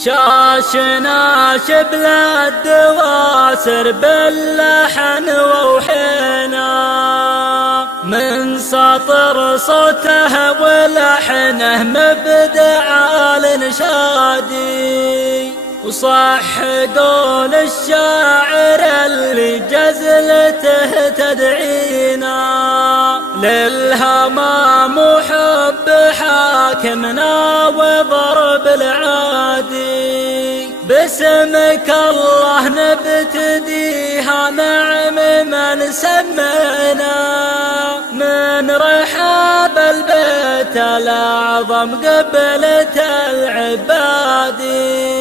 شاشنا شبل الدواسر باللحن ووحينا، من سطر صوته ولحنه مبدع الانشادي، وصح قول الشاعر اللي جزلته تدعينا، للهمام وحب حاكمنا وضرب العادي، باسمك الله نبتديها نعم من سمينا، من رحاب البيت الأعظم قبلة العبادي.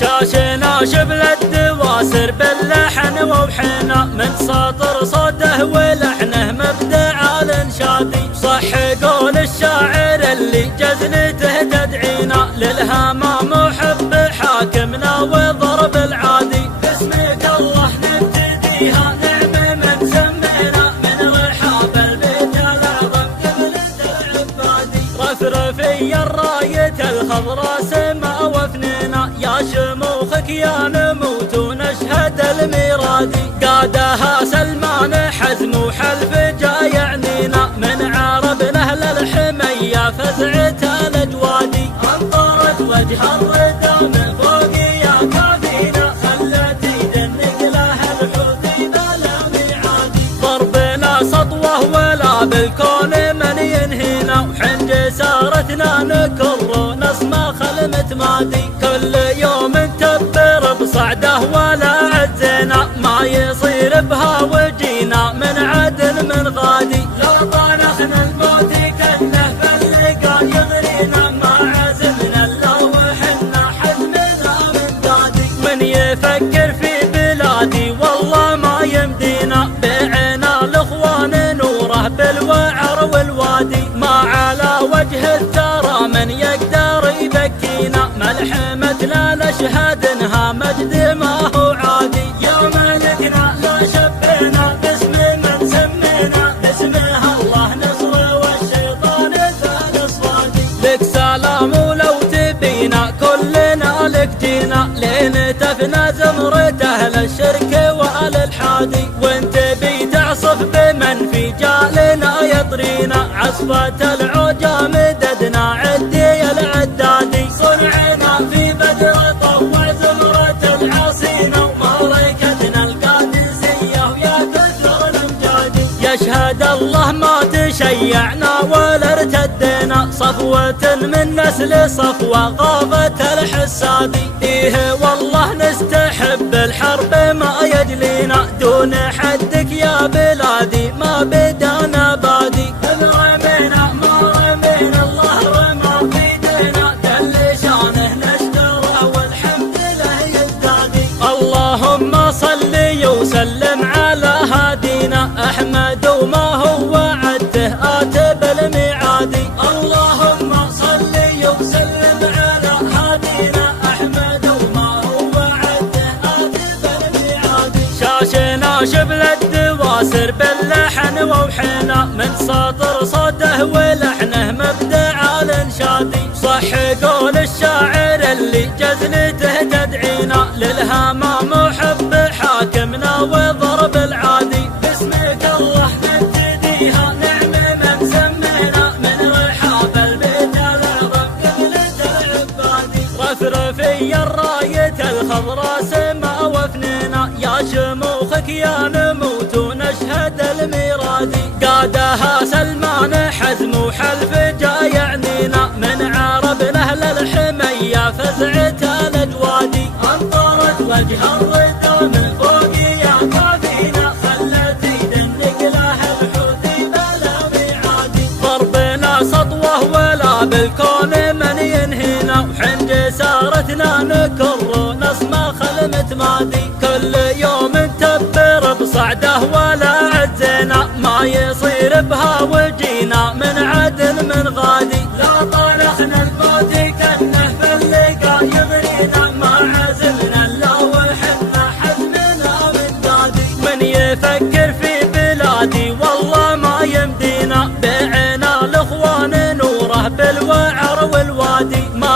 شاشنا شبل الدواسر باللحن ووحينا، من سطر صوته ولحنه مبدع الانشادي، صح قول الشاعر اللي جزلته تدعينا، للهمام وحب حاكمنا وضرب العادي، باسمك الله نبتديها نعم من سمينا، من رحاب البيت الأعظم قبلة العبادي، رفرفي الراية الخضراء سما وفنينا، يا شموخك يا نموت ونشهد الميرادي، قادها سلمان حزم وحلف جا يعنينا، من عرب أهل الحمية فزعة الأجوادي، أمطرت وجه الردى من فوق يا كافينا، خلت يدنق له الحوثي بلا ميعادي، ضربنا سطوه ولا بالكون من ينهينا، وحين جسارتنا نكر نسمى خلمة مادي، كل يوم تبر بصعده ولا عزينا، ما يصير بها وجينا من عدل من غادي، لو طانخنا الموت كنه فاللقا يغرينا، ما عزمنا الا وحنا حزمنا من دادي، من يفكر في بلادي والله ما يمدينا، بيعنا الاخوان نوره بالوعر والوادي، ما على وجه الثرى من يقدر يبكينا، ملحمتنا نشهد انها مجد ما هو عادي، يا ملكنا لا شبينا باسم من سمينا، باسمها الله نصر والشيطان ثالث صادي، لك سلام ولو تبينا كلنا لك جينا، لين تفنى زمرة اهل الشرك واهل الحادي، وانت بي تعصف بمن في جالنا يطرينا، عصفة العوجة مددنا عدي العدادي، صنعنا في بدر طوع زمرة العاصينا، وملائكتنا القادسية ويا كثر الامجاد، يشهد الله ما تشيعنا ولا ارتدينا، صفوة من نسل صفوة غابت الحسادي، إيه والله نستحب الحرب ما يجلينا، دون حدك يا بلادي ما بدانا بادي، رمينا ما رمينا الله رمى بيدنا، دل شانه نشكره والحمد له يزدادي، اللهم صل وسلم على هادينا أحمد وما هو وعدته آتى بالميعادي، اللهم صل وسلم على هادينا أحمد وما هو وعدته آتى بالميعادي، شاشنا شبل الدواسر باللحن ووحينا، من سطر صوته ولحنه مبدع الانشادي، صح قول الشاعر اللي جزلته تدعينا، للهمام وحب حاكمنا وضرب العادي، باسمك الله نبتديها نعم من سمينا، من رحاب البيت الأعظم قبلة العبادي، رفرفي الراية الخضراء سما وفنينا، يا شموخك يا نموت ونشهد الميرادي، قادها سلمان حزم وحلف جا يعنينا، من عرب أهل الحمية فزعة الأجوادي، أمطرت وجه الردى من فوق يا كافينا، خلت يدنق له الحوثي بلا ميعادي، ضربنا سطوه ولا بالكون من ينهينا، وحين جسارتنا نكر نسمى خلمة مادي، كل يوم تبر بصعده ولا عزينا، ما يصير بها وجينا من عدل من غادي، لا طالخنا الموت كنه فاللقا يغرينا، ما عزمنا الا وحنا حزمنا من دادي، من يفكر في بلادي والله ما يمدينا، بيعنا الاخوان نوره بالوعر والوادي، ما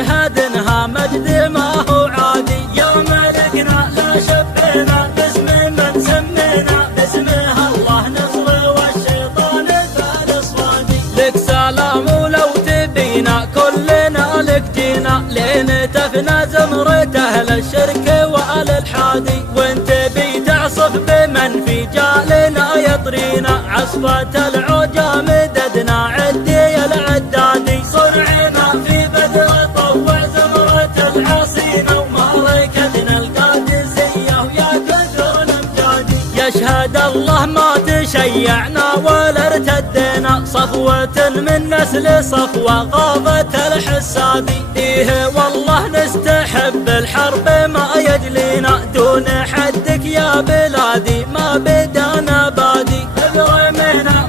يشهد انها مجد ما هو عادي. يوم ملكنا لا شبينا باسم من سمينا، باسمها الله نصر والشيطان ثالث وادي. لك سلام ولو تبينا كلنا لك جينا، لين تفنى زمرة اهل الشرك وآل الحادي. وانت بي تعصف بمن في جالنا يطرينا، عصفة العوجة مددنا عدي العدادي. صنعنا في بدر طوع زمرة العاصين، ومعركتنا القادسية ويا كثر الامجاد. يشهد الله ما تشيعنا ولا ارتدينا، صفوة من نسل صفوة غابت الحسادي. إيه والله نستحب الحرب ما يجلينا، دون حدك يا بلادي ما بدانا بادي. برمينا